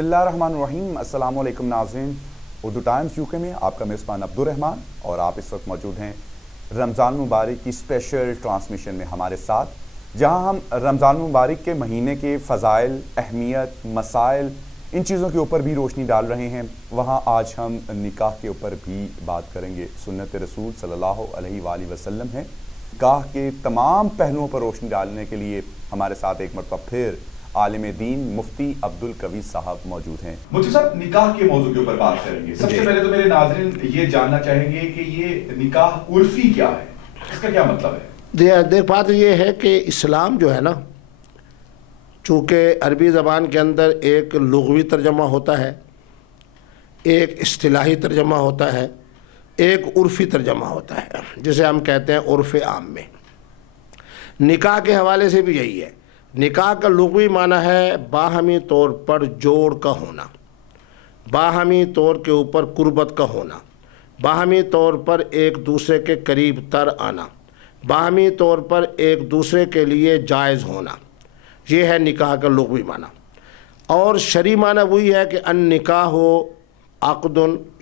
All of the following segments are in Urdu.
بسم اللہ الرحمن الرحیم۔ السلام علیکم ناظرین، اردو ٹائمز یو کے میں آپ کا میزبان عبدالرحمن، اور آپ اس وقت موجود ہیں رمضان مبارک کی اسپیشل ٹرانسمیشن میں ہمارے ساتھ، جہاں ہم رمضان مبارک کے مہینے کے فضائل، اہمیت، مسائل، ان چیزوں کے اوپر بھی روشنی ڈال رہے ہیں۔ وہاں آج ہم نکاح کے اوپر بھی بات کریں گے۔ سنت رسول صلی اللہ علیہ وآلہ وسلم ہے۔ نکاح کے تمام پہلوؤں پر روشنی ڈالنے کے لیے ہمارے ساتھ ایک مرتبہ پھر عالم دین مفتی عبدالقوی صاحب موجود ہیں۔ مفتی صاحب، نکاح کے موضوع کے اوپر بات کریں گے۔ سب سے پہلے تو میرے ناظرین یہ جاننا چاہیں گے کہ یہ نکاح عرفی کیا ہے، اس کا کیا مطلب ہے؟ دیکھ، بات یہ ہے کہ اسلام جو ہے نا، چونکہ عربی زبان کے اندر ایک لغوی ترجمہ ہوتا ہے، ایک اصطلاحی ترجمہ ہوتا ہے، ایک عرفی ترجمہ ہوتا ہے، جسے ہم کہتے ہیں عرف عام میں۔ نکاح کے حوالے سے بھی یہی ہے۔ نکاح کا لغوی معنی ہے باہمی طور پر جوڑ کا ہونا، باہمی طور کے اوپر قربت کا ہونا، باہمی طور پر ایک دوسرے کے قریب تر آنا، باہمی طور پر ایک دوسرے کے لیے جائز ہونا، یہ ہے نکاح کا لغوی معنی۔ اور شرعی معنی وہی ہے کہ النکاح عقد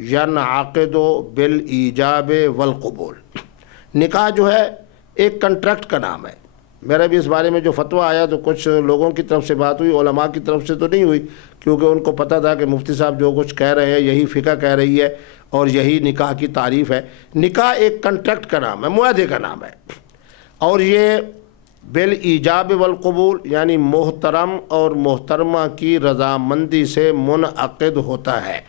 ینعقد بالایجاب والقبول۔ نکاح جو ہے ایک کنٹریکٹ کا نام ہے۔ میرا بھی اس بارے میں جو فتویٰ آیا تو کچھ لوگوں کی طرف سے بات ہوئی، علماء کی طرف سے تو نہیں ہوئی، کیونکہ ان کو پتہ تھا کہ مفتی صاحب جو کچھ کہہ رہے ہیں یہی فقہ کہہ رہی ہے اور یہی نکاح کی تعریف ہے۔ نکاح ایک کنٹریکٹ کا نام ہے، معاہدے کا نام ہے، اور یہ بالایجاب والقبول یعنی محترم اور محترمہ کی رضامندی سے منعقد ہوتا ہے،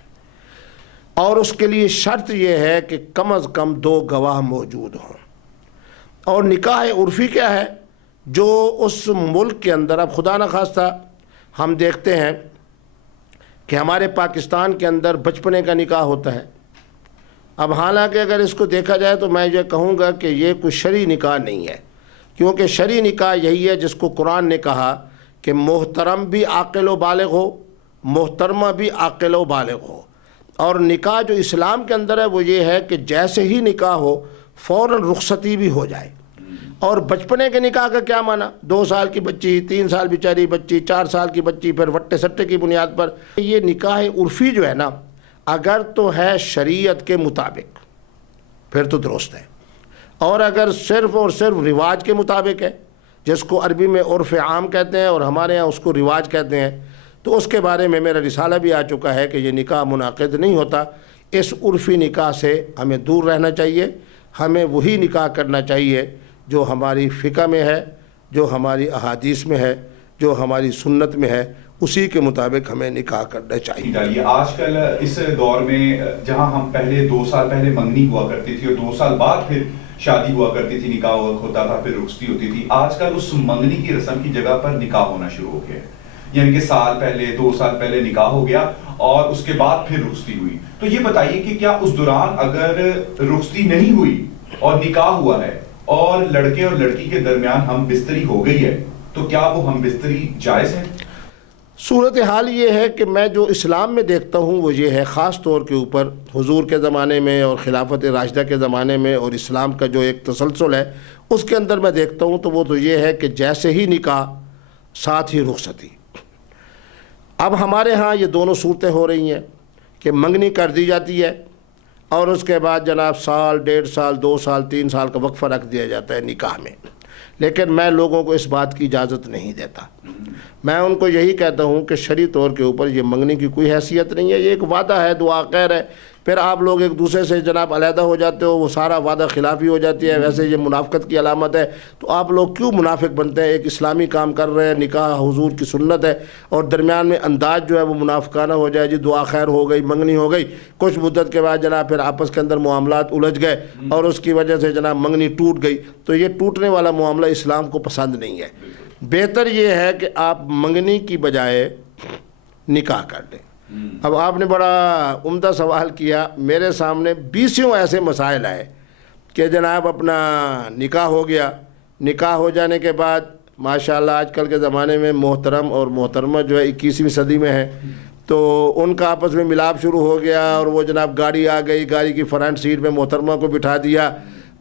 اور اس کے لیے شرط یہ ہے کہ کم از کم 2 گواہ موجود ہوں۔ اور نکاح عرفی کیا ہے؟ جو اس ملک کے اندر، اب خدا نخواستہ ہم دیکھتے ہیں کہ ہمارے پاکستان کے اندر بچپنے کا نکاح ہوتا ہے۔ اب حالانکہ اگر اس کو دیکھا جائے تو میں یہ کہوں گا کہ یہ کوئی شرعی نکاح نہیں ہے، کیونکہ شرعی نکاح یہی ہے جس کو قرآن نے کہا کہ محترم بھی عاقل و بالغ ہو، محترمہ بھی عاقل و بالغ ہو۔ اور نکاح جو اسلام کے اندر ہے وہ یہ ہے کہ جیسے ہی نکاح ہو فوراً رخصتی بھی ہو جائے۔ اور بچپنے کے نکاح کا کیا معنی؟ 2 سال کی بچی، 3 سال بیچاری بچی، 4 سال کی بچی، پھر وٹے سٹے کی بنیاد پر۔ یہ نکاح عرفی جو ہے نا، اگر تو ہے شریعت کے مطابق پھر تو درست ہے، اور اگر صرف اور صرف رواج کے مطابق ہے، جس کو عربی میں عرف عام کہتے ہیں اور ہمارے ہاں اس کو رواج کہتے ہیں، تو اس کے بارے میں میرا رسالہ بھی آ چکا ہے کہ یہ نکاح منعقد نہیں ہوتا۔ اس عرفی نکاح سے ہمیں دور رہنا چاہیے، ہمیں وہی نکاح کرنا چاہیے جو ہماری فقہ میں ہے، جو ہماری احادیث میں ہے، جو ہماری سنت میں ہے، اسی کے مطابق ہمیں نکاح کرنا چاہیے۔ آج کل اس دور میں جہاں ہم پہلے 2 سال پہلے منگنی ہوا کرتی تھی اور 2 سال بعد پھر شادی ہوا کرتی تھی، نکاح ہوتا تھا، پھر رخصتی ہوتی تھی، آج کل اس منگنی کی رسم کی جگہ پر نکاح ہونا شروع ہو گیا ہے۔ یعنی کہ سال پہلے 2 سال پہلے نکاح ہو گیا اور اس کے بعد پھر رخصتی ہوئی۔ تو یہ بتائیے کہ کیا اس دوران اگر رخصتی نہیں ہوئی اور نکاح ہوا ہے اور لڑکے اور لڑکی کے درمیان ہم بستری ہو گئی ہے، تو کیا وہ ہم بستری جائز ہے؟ صورتحال یہ ہے کہ میں جو اسلام میں دیکھتا ہوں وہ یہ ہے، خاص طور کے اوپر حضور کے زمانے میں اور خلافت راشدہ کے زمانے میں اور اسلام کا جو ایک تسلسل ہے اس کے اندر میں دیکھتا ہوں تو وہ تو یہ ہے کہ جیسے ہی نکاح ساتھ ہی رخصتی۔ اب ہمارے ہاں یہ دونوں صورتیں ہو رہی ہیں کہ منگنی کر دی جاتی ہے اور اس کے بعد جناب سال، 1.5 سال، 2 سال، 3 سال کا وقفہ رکھ دیا جاتا ہے نکاح میں۔ لیکن میں لوگوں کو اس بات کی اجازت نہیں دیتا۔ میں ان کو یہی کہتا ہوں کہ شرعی طور کے اوپر یہ منگنی کی کوئی حیثیت نہیں ہے، یہ ایک وعدہ ہے، دعا خیر ہے۔ پھر آپ لوگ ایک دوسرے سے جناب علیحدہ ہو جاتے ہو، وہ سارا وعدہ خلافی ہو جاتی ہے، ویسے یہ منافقت کی علامت ہے۔ تو آپ لوگ کیوں منافق بنتے ہیں؟ ایک اسلامی کام کر رہے ہیں، نکاح حضور کی سنت ہے، اور درمیان میں انداز جو ہے وہ منافقانہ ہو جائے، جی دعا خیر ہو گئی، منگنی ہو گئی، کچھ مدت کے بعد جناب پھر آپس کے اندر معاملات الجھ گئے اور اس کی وجہ سے جناب منگنی ٹوٹ گئی، تو یہ ٹوٹنے والا معاملہ اسلام کو پسند نہیں ہے۔ بہتر یہ ہے کہ آپ منگنی کی بجائے نکاح کر لیں۔ اب آپ نے بڑا عمدہ سوال کیا، میرے سامنے 20 ایسے مسائل آئے کہ جناب اپنا نکاح ہو گیا، نکاح ہو جانے کے بعد ماشاءاللہ آج کل کے زمانے میں محترم اور محترمہ جو ہے 21ویں صدی میں ہے، تو ان کا آپس میں ملاپ شروع ہو گیا، اور وہ جناب گاڑی آ گئی، گاڑی کی فرنٹ سیٹ میں محترمہ کو بٹھا دیا،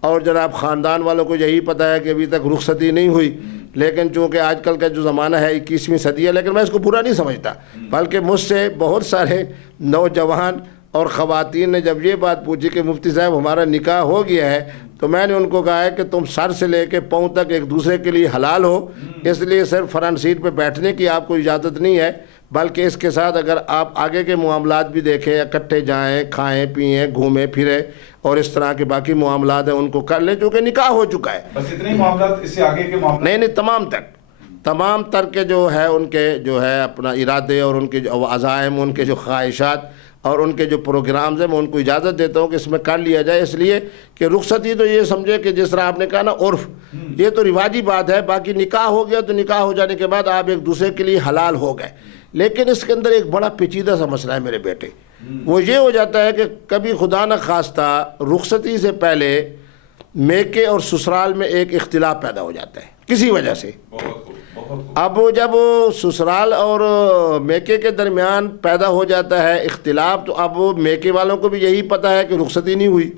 اور جناب خاندان والوں کو یہی پتہ ہے کہ ابھی تک رخصتی نہیں ہوئی، لیکن چونکہ آج کل کا جو زمانہ ہے 21ویں صدی ہے، لیکن میں اس کو برا نہیں سمجھتا، بلکہ مجھ سے بہت سارے نوجوان اور خواتین نے جب یہ بات پوچھی کہ مفتی صاحب ہمارا نکاح ہو گیا ہے، تو میں نے ان کو کہا ہے کہ تم سر سے لے کے پاؤں تک ایک دوسرے کے لیے حلال ہو، اس لیے صرف فرنٹ سیٹ پہ بیٹھنے کی آپ کو اجازت نہیں ہے، بلکہ اس کے ساتھ اگر آپ آگے کے معاملات بھی دیکھیں، اکٹھے جائیں، کھائیں پئیں، گھومیں پھریں اور اس طرح کے باقی معاملات ہیں ان کو کر لیں، چونکہ نکاح ہو چکا ہے۔ بس اتنے ہی معاملات، اس سے آگے کے معاملات نہیں، تمام تر کے جو ہے ان کے جو ہے اپنا ارادے اور ان کے جو عزائم، ان کے جو خواہشات اور ان کے جو پروگرامز ہیں، میں ان کو اجازت دیتا ہوں کہ اس میں کر لیا جائے، اس لیے کہ رخصتی تو یہ سمجھے کہ جس طرح آپ نے کہا نا عرف، یہ تو رواجی بات ہے، باقی نکاح ہو گیا تو نکاح ہو جانے کے بعد آپ ایک دوسرے کے لیے حلال ہو گئے، لیکن اس کے اندر ایک بڑا پیچیدہ سا مسئلہ ہے میرے بیٹے، وہ یہ ہو جاتا ہے کہ کبھی خدا نہ خواستہ رخصتی سے پہلے میکے اور سسرال میں ایک اختلاف پیدا ہو جاتا ہے کسی وجہ سے۔ اب جب سسرال اور میکے کے درمیان پیدا ہو جاتا ہے اختلاف، تو اب میکے والوں کو بھی یہی پتہ ہے کہ رخصتی نہیں ہوئی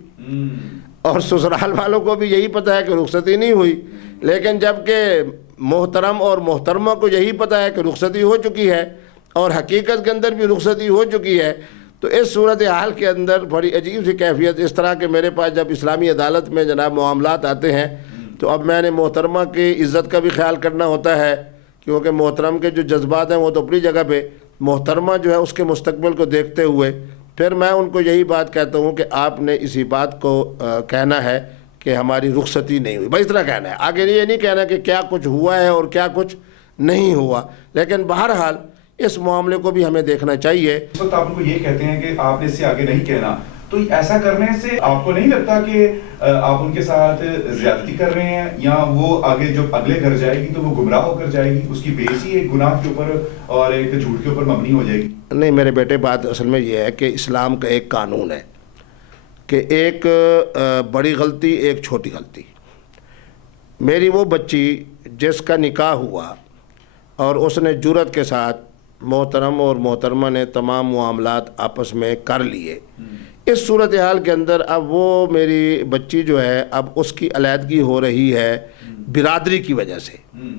اور سسرال والوں کو بھی یہی پتہ ہے کہ رخصتی نہیں ہوئی، لیکن جب کہ محترم اور محترمہ کو یہی پتہ ہے کہ رخصتی ہو چکی ہے اور حقیقت کے اندر بھی رخصتی ہو چکی ہے، تو اس صورتحال کے اندر بڑی عجیب سی کیفیت، اس طرح کے میرے پاس جب اسلامی عدالت میں جناب معاملات آتے ہیں تو اب میں نے محترمہ کی عزت کا بھی خیال کرنا ہوتا ہے، کیونکہ محترم کے جو جذبات ہیں وہ تو اپنی جگہ پہ، محترمہ جو ہے اس کے مستقبل کو دیکھتے ہوئے پھر میں ان کو یہی بات کہتا ہوں کہ آپ نے اسی بات کو کہنا ہے کہ ہماری رخصتی نہیں ہوئی، بس اتنا کہنا ہے، آگے یہ نہیں کہنا کہ کیا کچھ ہوا ہے اور کیا کچھ نہیں ہوا، لیکن بہرحال اس معاملے کو بھی ہمیں دیکھنا چاہیے۔ اس وقت آپ کو یہ کہتے ہیں کہ آپ نے اس سے آگے نہیں کہنا، تو ایسا کرنے سے آپ کو نہیں لگتا کہ آپ ان کے ساتھ زیادتی کر رہے ہیں، یا وہ آگے جو اگلے گھر جائے گی تو وہ گمراہ ہو کر جائے گی، اس کی بیسی ایک گناہ کے اوپر اور ایک جھوٹ کے اوپر مبنی ہو جائے گی؟ نہیں میرے بیٹے، بات اصل میں یہ ہے کہ اسلام کا ایک قانون ہے کہ ایک بڑی غلطی ایک چھوٹی غلطی۔ میری وہ بچی جس کا نکاح ہوا اور اس نے جرأت کے ساتھ، محترم اور محترمہ نے تمام معاملات آپس میں کر لیے، اس صورتحال کے اندر اب وہ میری بچی جو ہے اب اس کی علیحدگی ہو رہی ہے برادری کی وجہ سے،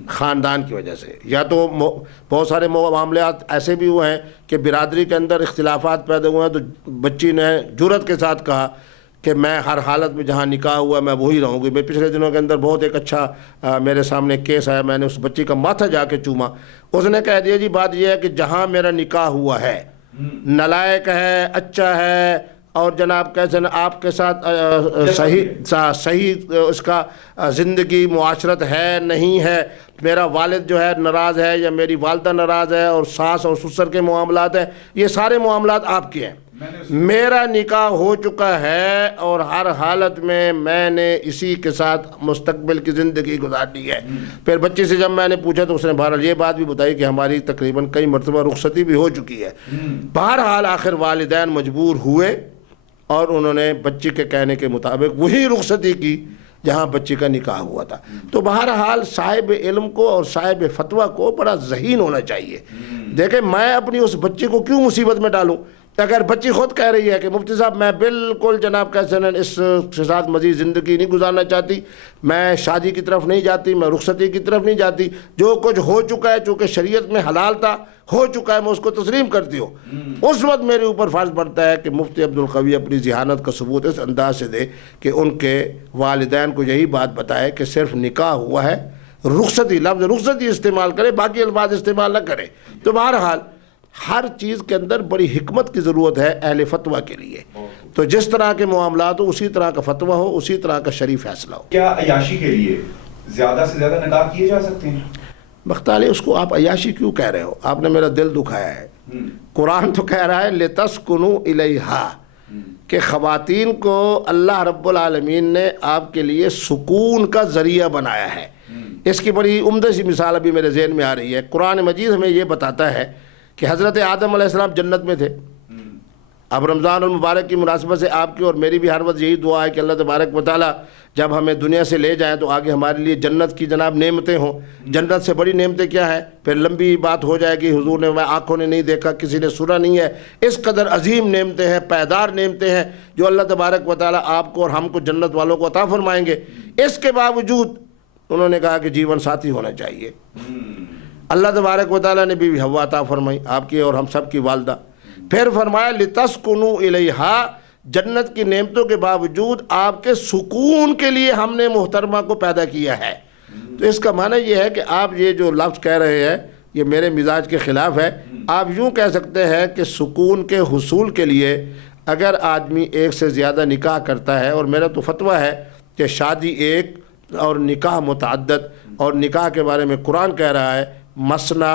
خاندان کی وجہ سے، یا تو بہت سارے معاملات ایسے بھی ہوئے ہیں کہ برادری کے اندر اختلافات پیدا ہوئے ہیں، تو بچی نے جرأت کے ساتھ کہا کہ میں ہر حالت میں جہاں نکاح ہوا میں وہی رہوں گی۔ میں پچھلے دنوں کے اندر بہت ایک اچھا میرے سامنے کیس آیا، میں نے اس بچی کا ماتھا جا کے چوما، اس نے کہہ دیا جی بات یہ ہے کہ جہاں میرا نکاح ہوا ہے نالائق ہے، اچھا ہے، اور جناب کیسے آپ کے ساتھ صحیح اس کا زندگی معاشرت ہے نہیں ہے، میرا والد جو ہے ناراض ہے یا میری والدہ ناراض ہے، اور ساس اور سسر کے معاملات ہیں، یہ سارے معاملات آپ کے ہیں، میرا نکاح ہو چکا ہے اور ہر حالت میں نے اسی کے ساتھ مستقبل کی زندگی گزارنی ہے۔ پھر بچی سے جب میں نے پوچھا تو اس نے بہرحال یہ بات بھی بتائی کہ ہماری تقریباً کئی مرتبہ رخصتی بھی ہو چکی ہے۔ بہرحال آخر والدین مجبور ہوئے اور انہوں نے بچی کے کہنے کے مطابق وہی رخصتی کی جہاں بچی کا نکاح ہوا تھا۔ تو بہرحال صاحب علم کو اور صاحب فتویٰ کو بڑا ذہین ہونا چاہیے۔ دیکھیں میں اپنی اس بچی کو کیوں مصیبت میں ڈالوں؟ اگر بچی خود کہہ رہی ہے کہ مفتی صاحب میں بالکل جناب کیسے اس کے ساتھ مزید زندگی نہیں گزارنا چاہتی، میں شادی کی طرف نہیں جاتی، میں رخصتی کی طرف نہیں جاتی، جو کچھ ہو چکا ہے چونکہ شریعت میں حلال تھا ہو چکا ہے میں اس کو تسلیم کرتی ہوں، اس وقت میرے اوپر فرض پڑتا ہے کہ مفتی عبدالقوی اپنی ذہانت کا ثبوت اس انداز سے دے کہ ان کے والدین کو یہی بات بتائے کہ صرف نکاح ہوا ہے، رخصتی، لفظ رخصتی استعمال کرے، باقی الفاظ استعمال نہ کرے۔ تو بہرحال ہر چیز کے اندر بڑی حکمت کی ضرورت ہے اہل فتویٰ کے لیے، تو جس طرح کے معاملات ہو اسی طرح کا فتویٰ ہو، اسی طرح کا شریف فیصلہ ہو۔ کیا عیاشی کے لیے زیادہ سے زیادہ نکاح کیے جا سکتے ہیں؟ بختالی اس کو آپ عیاشی کیوں کہہ رہے ہو؟ آپ نے میرا دل دکھایا ہے۔ قرآن تو کہہ رہا ہے لِتَسْكُنُوا إِلَيْهَا، کہ خواتین کو اللہ رب العالمین نے آپ کے لیے سکون کا ذریعہ بنایا ہے۔ اس کی بڑی عمدہ سی مثال ابھی میرے ذہن میں آ رہی ہے۔ قرآن مجید ہمیں یہ بتاتا ہے کہ حضرت آدم علیہ السلام جنت میں تھے۔ اب رمضان المبارک کی مناسبت سے آپ کی اور میری بھی ہر وقت یہی دعا ہے کہ اللہ تبارک و تعالیٰ جب ہمیں دنیا سے لے جائیں تو آگے ہمارے لیے جنت کی جناب نعمتیں ہوں۔ جنت سے بڑی نعمتیں کیا ہیں؟ پھر لمبی بات ہو جائے گی، حضور نے آنکھوں نے نہیں دیکھا، کسی نے سنا نہیں ہے، اس قدر عظیم نعمتیں ہیں، پائیدار نعمتیں ہیں جو اللہ تبارک و تعالیٰ آپ کو اور ہم کو جنت والوں کو عطا فرمائیں گے۔ اس کے باوجود انہوں نے کہا کہ جیون ساتھی ہونا چاہیے۔ اللہ تبارک و تعالیٰ نے بیوی حوا عطا فرمائی، آپ کی اور ہم سب کی والدہ۔ پھر فرمایا لِتَسْكُنُوا إِلَيْهَا، جنت کی نعمتوں کے باوجود آپ کے سکون کے لیے ہم نے محترمہ کو پیدا کیا ہے۔ تو اس کا معنی یہ ہے کہ آپ یہ جو لفظ کہہ رہے ہیں یہ میرے مزاج کے خلاف ہے۔ آپ یوں کہہ سکتے ہیں کہ سکون کے حصول کے لیے اگر آدمی ایک سے زیادہ نکاح کرتا ہے، اور میرا تو فتویٰ ہے کہ شادی ایک اور نکاح متعدد، اور نکاح کے بارے میں قرآن کہہ رہا ہے مثنی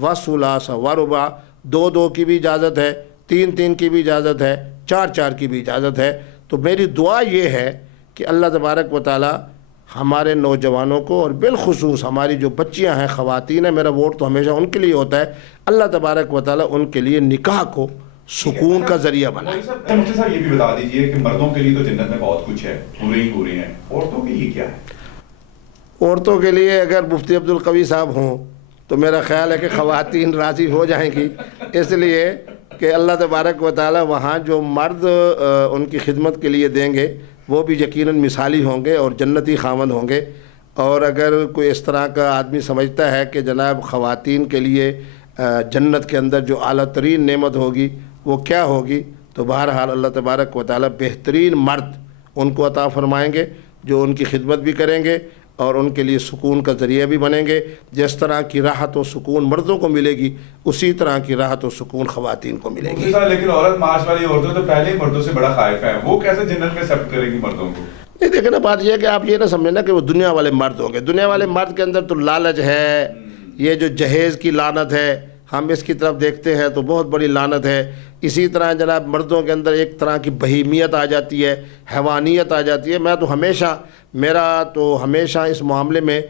و ثلاث و رباع، دو دو کی بھی اجازت ہے، تین تین کی بھی اجازت ہے، چار چار کی بھی اجازت ہے۔ تو میری دعا یہ ہے کہ اللہ تبارک و تعالی ہمارے نوجوانوں کو، اور بالخصوص ہماری جو بچیاں ہیں، خواتین ہیں، میرا ووٹ تو ہمیشہ ان کے لیے ہوتا ہے، اللہ تبارک و تعالی ان کے لیے نکاح کو سکون کا ذریعہ بنائے۔ مفتی صاحب یہ بھی بتا دیجئے کہ مردوں کے لیے تو جنت میں بہت کچھ ہے، پورے ہی پورے ہیں، عورتوں کے لیے کیا ہے؟ عورتوں کے لیے اگر مفتی عبدالقوی صاحب ہوں تو میرا خیال ہے کہ خواتین راضی ہو جائیں گی، اس لیے کہ اللہ تبارک و تعالی وہاں جو مرد ان کی خدمت کے لیے دیں گے وہ بھی یقیناً مثالی ہوں گے اور جنتی خاوند ہوں گے۔ اور اگر کوئی اس طرح کا آدمی سمجھتا ہے کہ جناب خواتین کے لیے جنت کے اندر جو اعلیٰ ترین نعمت ہوگی وہ کیا ہوگی، تو بہرحال اللہ تبارک و تعالی بہترین مرد ان کو عطا فرمائیں گے جو ان کی خدمت بھی کریں گے اور ان کے لیے سکون کا ذریعہ بھی بنیں گے۔ جس طرح کی راحت و سکون مردوں کو ملے گی اسی طرح کی راحت و سکون خواتین کو ملے گی۔ لیکن عورت معاش والی عورتیں تو پہلے ہی مردوں سے بڑا خائف ہیں، وہ کیسے جنت میں ایکسپٹ کریں گی مردوں کو؟ نہیں دیکھیں نا، بات یہ ہے کہ آپ یہ نہ سمجھنا کہ وہ دنیا والے مرد ہوں گے۔ دنیا والے مرد کے اندر تو لالچ ہے، یہ جو جہیز کی لعنت ہے ہم اس کی طرف دیکھتے ہیں تو بہت بڑی لعنت ہے۔ اسی طرح جناب مردوں کے اندر ایک طرح کی بہیمیت آ جاتی ہے، حیوانیت آ جاتی ہے۔ میرا تو ہمیشہ اس معاملے میں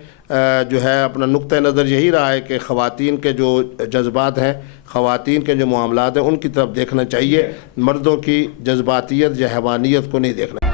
جو ہے اپنا نقطہ نظر یہی رہا ہے کہ خواتین کے جو جذبات ہیں، خواتین کے جو معاملات ہیں ان کی طرف دیکھنا چاہیے، مردوں کی جذباتیت یا حیوانیت کو نہیں دیکھنا۔